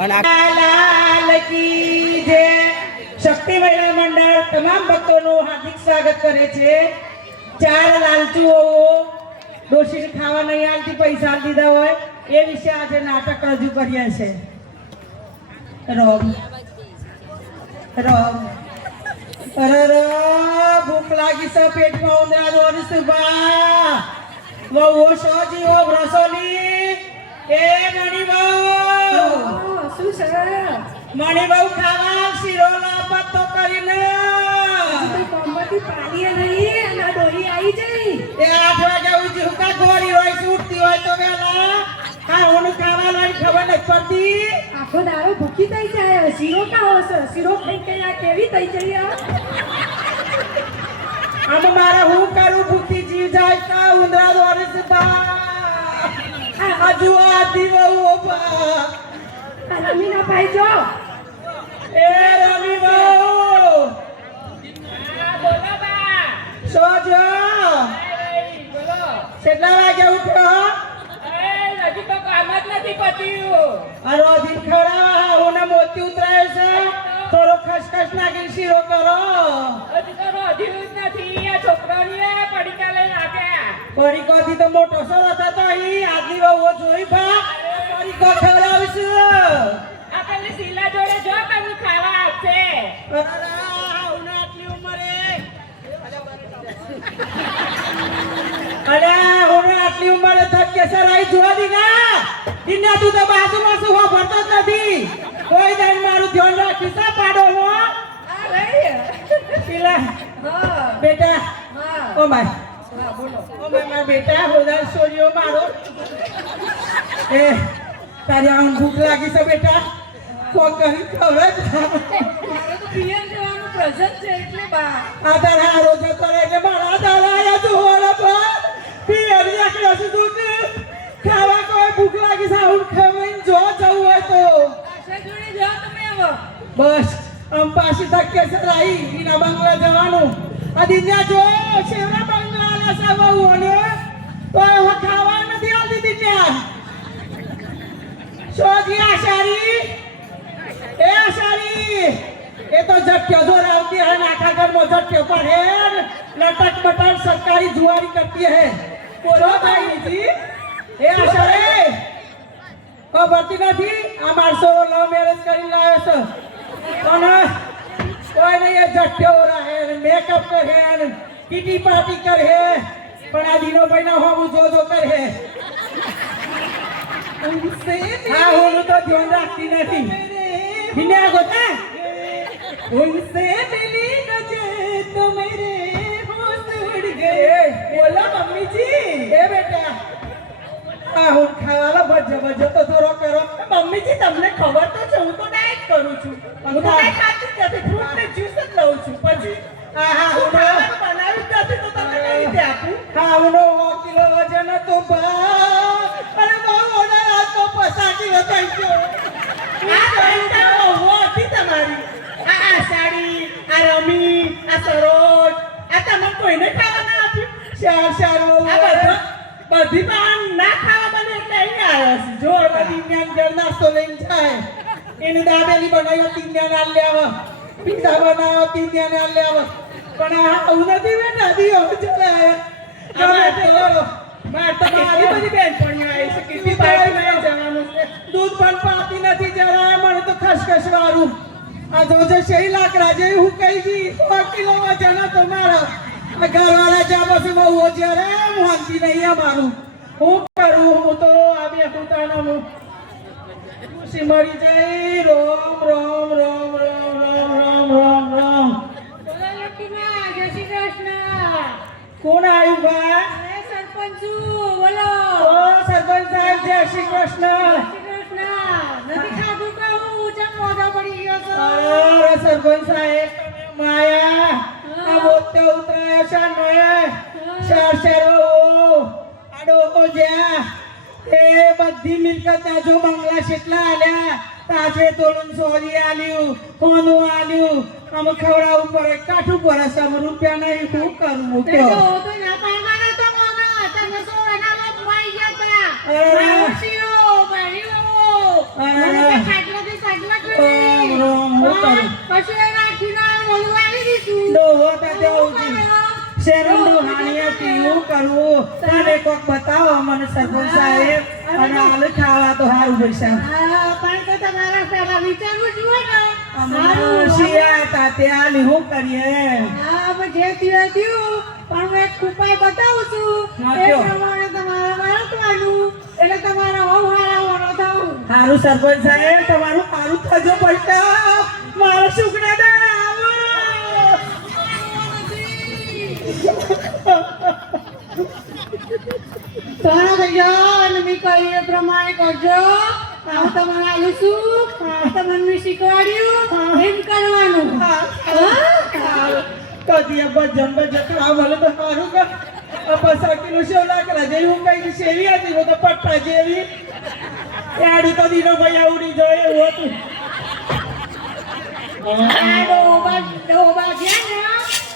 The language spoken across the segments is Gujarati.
અને લાલ કી જય. શક્તિ મહિલા મંડળ તમામ ભક્તોનું હાર્દિક સ્વાગત કરે છે. 4 લાલચુઓ ડોશીને ખાવા નહીં આવતી, પૈસા દીધા હોય એ વિશે આજે નાટક રજૂ કરીએ છે. રોમ રોમ અરે ભૂખ લાગી છે, પેટમાં ઉંદરા દોરી છે બા. વહુ સોજી ઓ રસોલી એ મણી બહુ શું છે? મણી બહુ ખાવા શીરો પત્તો કરીને કોમમાંથી પાણી નહીં અને ડોરી આવી જઈ. એ 8 વાગ્યા ઉઠી હુકા ગોળી હોય છૂટતી હોય તો વેલા ખાવાનું ખાવા લાવી ખબર નથી પડતી. આખો દારો ભૂખી થઈ જાય. શીરો ખાવો છે? શીરો ખાઈ કઈ આ કેવી થઈ જઈ? આમ મારે હું કરું? ભૂખી જીવ જાય કા ઉંદરા દોરે છે બા. હજુ આ દીવો બા. રમી ના પાઈ જો. એ રમી બહુ બોલો બા. સોજો બોલો. કેટલા વાગે ઉઠ્યો? હજી તો કામ જ નથી પત્યું. આ રોધી ખરા હું મોતી ઉતરાય છે. થોડો ખસખસ નાખીને શીરો કરો. હજી તો રોધ્યું જ નથી. આ છોકરાઓને પડીકા લઈને આપ્યા. પરીકોથી તો મોટો સરસ હતો. અહીં આજની બહુ જોઈ ભા પરીકો ખવડાવીશું. આ પેલી શીલા જોડે જો તમને ખાવા આપશે. આટલી ઉંમરે આટલી ઉંમરે થકે સરાઈ જોવા દી ના દિના તું તો બાજુમાં શું ભરતો જ નથી. કોઈ દઈને મારું ધ્યાન રાખીશ પાડો હો. આ રહી. પેલા હા બેટા હા ઓ માય હા બોલો. ઓ મારા બેટા હોદાર સોરીઓ મારો. એ તારી આમ ભૂખ લાગી છે બેટા? કોક કરી ખવડાવ. મારે તો પિયર જવાનું પ્રેઝન્ટ છે એટલે બા. આ તારા હારો જતો રહે એટલે મારા તારા આયા તું હોળા પર પિયર એકલા સુધી ખાવા કોઈ ભૂખ લાગી છે આવું ખાઈને જો જવું હોય તો આશા જોડે જાઓ તમે હવે. બસ આમ પાછી ધક્કે સરાઈ ઈના બંગલા જવાનું. આ દિન્યા જો શેવરા બંગલા આલા સાવાઓને તો હવે ખાવા નથી આવતી દિન્યા. સોજી આશારી એ આશારી એ તો ઝટક્યો જોર આવતી है आखा घर में ઝટક્યો પડે લટક બટક સરકારી जुआरी करती है. બોલો ભાઈ જી એ આશારી ખબરતી નથી આ માણસો લવ મેરેજ કરી લાવ્યો છે અને કોઈ નહીં એ ઝટક્યો રહે મેકઅપ કરે કિટી પાર્ટી કરે પણ આ દિનો ભાઈ ના હોવું જો કરે. હા હું તો ધ્યાન રાખતી નથી. बिना गोता उनसे मिली नजर तो मेरे होश उड़ गए. बोला मम्मी जी ए बेटा આ હું ખાવાला બજો તો થોડો કરો. મમ્મી જી તમને ખબર તો છે હું તો ડાયટ કરું છું. હું તો કઈ ખાતી જ નથી. ફ્રૂટ ને જ્યુસ જ લઉં છું. પછી હા હું ખાવાનું બનાવી જ નથી તો તમને કઈ રીતે આપું? હા હું 1 કિલો વજન હતો બા અને બહુ ઓર્ડર આતો 50 કિલો થઈ ગયો. આ પૈસા હોતી તમારી. આ સાડી આ રમી આ સરોજ આ તમે કોઈને ખાવા ના આપ્યું? શાર આ બધી પાન ના ખાવા બને એટલે અહીં આવ્યા છે. જો બધી જ્ઞાન ઘર નાસ્તો લઈને જાય એની દાબેલી બનાવ્યો 3 ના લેવા પીઝા બનાવ્યો 3 ના લેવા પણ આ નથી બેટા દીઓ ચલાયા માર તો મારી બધી બેનપણીઓ આવી છે. કેટલી પાર્ટીમાં જવાનું છે. દૂધ પણ પાતી નથી જરા. મને તો ખસખસ વાળું આ જોજે શેરી લાકડા જેવી હું કહી દી 100 કિલો વજન હતો મારો. આ ઘરવાળા જામો છે બહુ ઓજરે મોહનતી નહીં અમારું. હું કરું હું તો આ બે કુતાનો ખુશી મરી જાય. રોમ રોમ રોમ રોમ રોમ રોમ રોમ રોમ. બોલો લક્ષ્મીમાં જય શ્રી કૃષ્ણ. કોણ આવ્યું બા? અરે સરપંચ બોલો. ઓ સરપંચ સાહેબ જય શ્રી કૃષ્ણ. જય શ્રી કૃષ્ણ. નથી ખાધું કહું ચમ મોઢા પડી ગયો છો. અરે સરપંચ સાહેબ તમે માયા આ બોતે ઉતરાયા છે નોય શેરો આડો જ્યાં એ બધી મિલકત જો બંગલા કેટલા આલ્યા તાજે તોલું સોરી આલ્યું કોનું આલ્યું આમ ખવડાવું પડે કાઠું પડે સમ રૂપિયા નહીં શું કરવું તે કયો? તો ના પાડવાનો તો મોનો તમે સોના લોક માઈ ગયા તા. અરે. શીરો ભાઈઓ મને ખાટલો દે હું કરું કશું એ રાખીને બધું આવી દીધું. ડોહો તાતે ઉજી શેરમ ડોહાણીએ પીવું કરવું તને કોક બતાવો મને સરપંચ સાહેબ અને આલુ ખાવા તો સારું પૈસા હા, પણ તો તમારા પહેલા વિચારવું જોઈએ ને. અમારા શિયા તાતે આલી હું કરીએ હા, હવે જે થયું એ થયું. પણ હું એક ઉપાય બતાવું છું. હા, એ કયો? પ્રમાણે તમારે વર્તવાનું. એટલે તમારા બહુ હારા વરો થવું. સારું સરપંચ સાહેબ તમારું સારું થજો પૈસા મારો શુક્ર દે તારા ભૈયા અને મેં કહ્યું એ પ્રમાણે કરજો. હું તમારે આલું છું. તમને મેં શીખવાડ્યું એમ કરવાનું. હા? કદી ભજન ભજન આ ભલે તો સારું કર પૈસા કિલો સેવ લાકડા જેવી હું કઈ સેવી હતી હું તો પટ્ટા જેવી આડી તો દીનો ભાઈ આવડી જાય એવું હતું આ ડોબા ગયા ને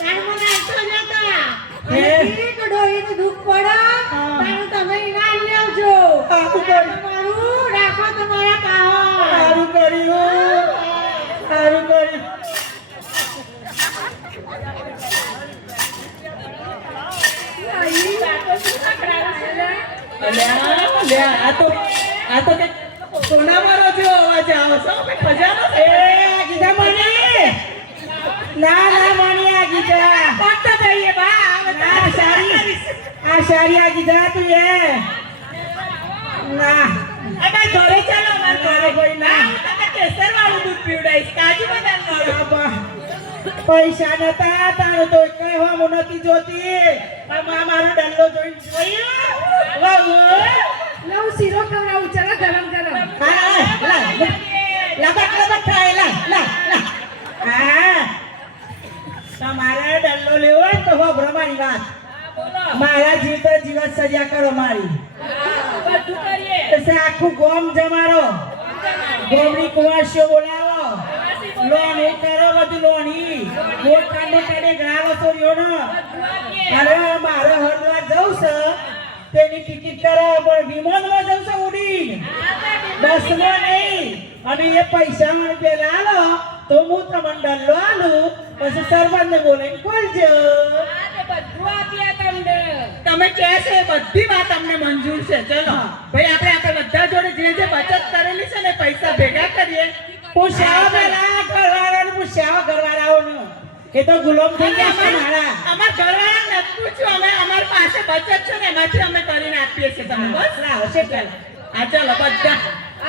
તાર મને આવતો નતા. હે? અને એક ડોહીનું દુઃખ પડે તારું તમે ઈનામ લેવજો. સારું કર્યું તમારું રાખો તમારા પાહો. સારું કર્યું સારું કર્યું આ તો કે સોના મારો જેવો અવાજ આવે છે મજાનો એ આ ગીતા મણી ના મણી આ ગીતા પટ્ટા જઈએ બા ના સારી આ ગીતા તું એ ના અબે ઘરે ચાલો માર ઘરે કોઈ ના તને કેસર વાળું દૂધ પીવડાઈશ કાજુ બદામ વાળું પૈસા નતા તારો તો કઈ હોમ નથી જોતી મારો ડલ્લો જોઈ વાહ લઉં શીરો ખવડાવું. ચલો ગરમ ગરમ. તમારે ડલ્લો લેવો હોય તો હોભળો મારી વાત મારા જીવતા જીવત સજા કરો મારી પછી આખું ગોમ જમારો ગોમની કુવાસીઓ બોલાવો લોન એ કરો બધું લોની મોટ કાંડે કાંડે ગાળો છોડ્યો અરે મારે હરદ્વાર જવું છે તેની ટિકિટ કરાવો પણ વિમાનમાં જવું છે ઉડીને બસમાં નહીં અને એ પૈસા મને પેલા આલો તો હું તમને ડલ્લો આલું પછી સરપંચને બોલાવીને ખોલજો તમે કહે છે એ બધી વાત અમને મંજૂર છે ચલો ભાઈ આપણે બધા જોડે જે બચત કરેલી છે ને પૈસા ભેગા કરીએ પૂછ્યા પેલા ઘરવાળાને પૂછ્યા ઘરવાળાઓને એ તો ગુલામ થઈ ગયા છે મારા અમાર ઘરવાળા નથી પૂછ્યું અમે અમાર પાસે બચત છે ને એમાંથી અમે કરીને આપીએ છીએ તમને બસ લાવો છે ચાલ આ ચાલો બધા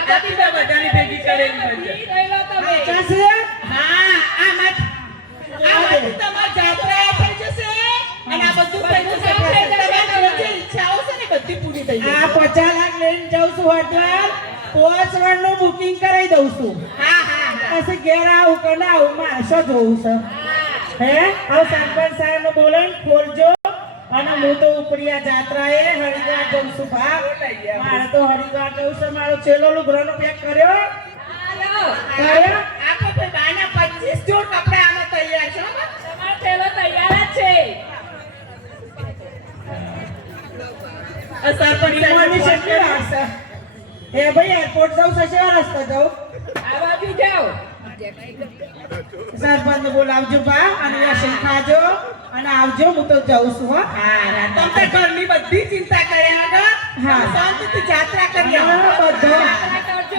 આપી દો બધાની ભેગી કરેલી બચત ચાલશે હા આમાંથી તમાર જાત્રા થઈ જશે અને આ બધું થઈ જશે તમારી જે ઈચ્છાઓ છે ને બધી પૂરી થઈ જશે આ 50 લાખ લઈને જાઉં છું હરદ્વાર પોચવણનું બુકિંગ કરાવી દઉં છું હા પછી ઘેર આવું કે ના આવું મારે શું જોવું છે હે હવે સરપંચ સાહેબને બોલાવીને ખોલજો અને હું તો ઉપરિયા જાત્રાએ હરિદ્વાર જઉં છું ભાગ મારે તો હરિદ્વાર જવું છે મારો છેલ્લો લુગડાનો પેક કર્યો આખો ભાઈ બાના 25 જોડ કપડા આમાં તૈયાર છે તમારો થેલો તૈયાર જ છે. સરપંચ સાહેબની કેટલી વાર છે એ ભાઈ એરપોર્ટ જાઉં છે શેવા રસ્તા જાઉં આ બાજુ જાઓ. સરપંચ બોલાવજો બા અને રાશન ખાજો અને આવજો હું તો જાઉં છું હો તમે ઘરની બધી ચિંતા કર્યા આગળ હા શાંતિથી જાત્રા કરી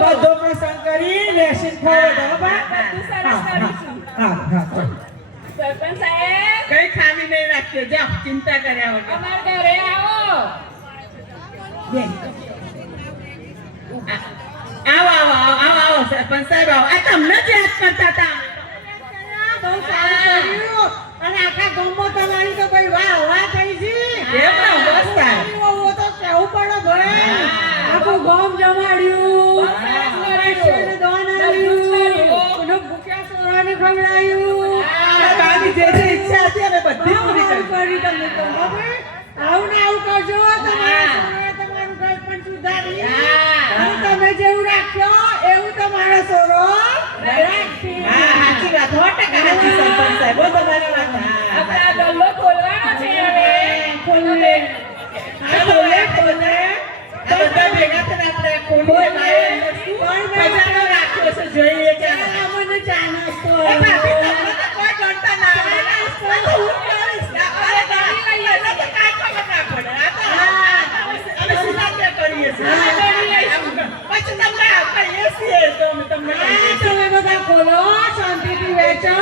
બધો પ્રસંગ કરી રાશન ખાવો બા બધું સરસ કરીશું. હા સરપંચ સાહેબ કઈ ખામી નહીં રાખજો જાઓ ચિંતા કર્યા વગર અમારા ઘરે આવો. બેન આવો સરપંચ સાહેબ આવો આ તમને જ યાદ કરતા હતા બહુ સારું કર્યું. અને આખા ગામમાં તમારી તો કોઈ વાહ થઈ છે. એમ ના બસ તાર. ઓ તો કેવું પડે ભાઈ. આખું ગામ જમાડ્યું. નરેશને દાન આપ્યું. અને ભૂખ્યા સોરાને ખવડાવ્યું. તારી જે ઈચ્છા હતી અમે બધી પૂરી કરી કરી તમે તો હવે આવું ને આવું કરજો. તમારા સોરાએ તમારું ઘર પણ સુધારી. અને તમે જેવું રાખ્યો એવું તમારો સોરો રાખશે. સાચી વાત 100% સાચી સરપંચ સાહેબ હો તમારી વાત આપણે આ ગલ્લો ખોલવાનો છે હવે. ખોલે. ખોલે બધા ભેગા થઈને આપણે ખોલીએ ખજાનો રાખ્યો છે જોઈએ કે મને ચાનો હું કરીશ. અરે કરી લઈએ. એને તો કાંઈ ખબર ના પડે. આ તો અમે સીધા ત્યાં કરીએ છીએ. હા, કરી લઈશું. પછી તમને કહીએ છીએ તો અમે તમને કહીએ હા, છીએ. તમે બધા ખોલો, શાંતિથી વેચો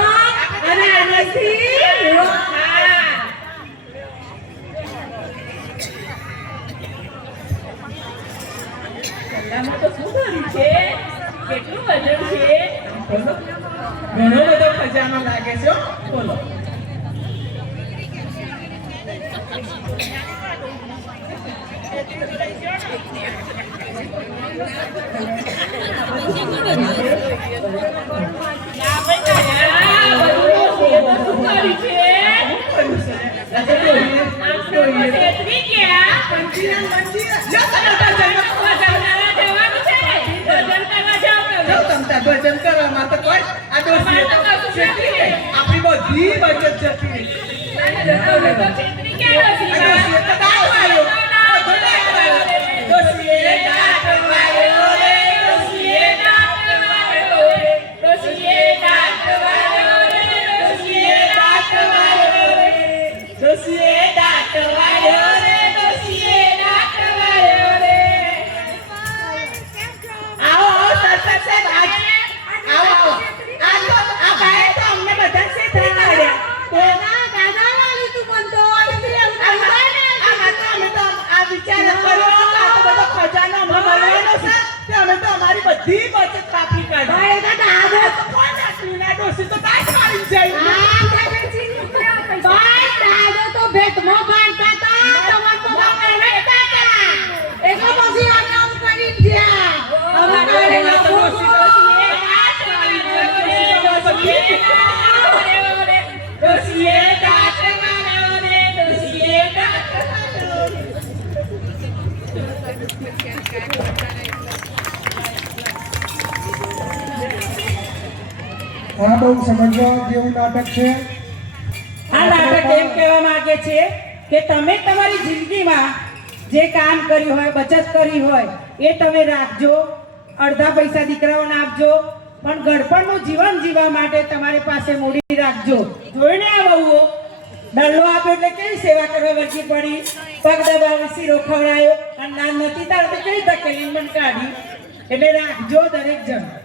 અને એનાથી લો. હા. કલામાં તો શું કર્યું છે? કેટલું વજન છે? બોલો. ઘણો બધો ખજાનો લાગે છે હો. બોલો. આ બધું એ તો શું કર્યું છે? આંખમાં છેતરી ગયા. વજનવાળા જવાનું છે. વજન કરવા જાઓ તમે. ભજન કરવામાં તો કોઈ આ ડોશીએ તો છેતરી ગઈ. આપણી બધી બચત જતી રહી. તમે તો છેતરી ગયા આ નથી. ડોશીએ તો દાટ વાળ્યો. બધો દાટ વાળ્યો. ડોશીએ દાટ વાળ્યો રે. ડોશીએ દાંત વાળ્યો રે. ડોશીએ દાંત વાળ્યો રે. ડોશીએ દાંત વાળ્યો રે. ડોશીએ દાટ વાળ્યો રે. ડોશીએ દાંત વાળ્યો રે. આવો આવો સરપંચ સાહેબ આવો આવો. આ ભાઈએ તો અમને બધા છેતરી કાઢ્યા. તો દાદા વાલી તું પણ તો નથી એવું કહેવાય ને. આમાં તો અમે તો આ વિચાર કર્યો કે આ તો બધો ખજાનો અમને મળવાનો છે તે અમે તો અમારી બધી બચત કાપી કાઢી. ભાઈ એ દાદા તો કોઈ નાખી ના ડોશી તો દાટ મારી જાય. ભાઈ દાદો તો ભેટમાં બાંધતા હતા, તમાર તો બાપા વેચતા હતા. એટલે પછી અમને આવું કરીને ગયા. હવે કાલે ના ડોશી ડોશીએ દાંત વાળ્યો રે. ડોશીએ દાંત વાળ્યો રે. ડોશીએ દાંત વાળ્યો રે. ડોશીએ દાંત વાળ્યો રે. આ બહુ સમજવા જેવું નાટક છે. આ નાટક એમ કહેવા માંગે છે કે તમે તમારી જિંદગીમાં જે કામ કર્યું હોય, બચત કરી હોય એ તમે રાખજો. અડધા પૈસા દીકરાઓને આપજો, પણ ગળપણનું જીવન જીવવા માટે તમારી પાસે મૂડી રાખજો. જોઈને આ વહુઓ ડલ્લો આપ્યો એટલે કેવી સેવા કરવા વર્ગી પડી, પગ દબાવી શીરો ખવડાયો અને નાન નથી તાર તો કેવી ધકેલી મને કાઢી. એટલે રાખજો દરેક જણ.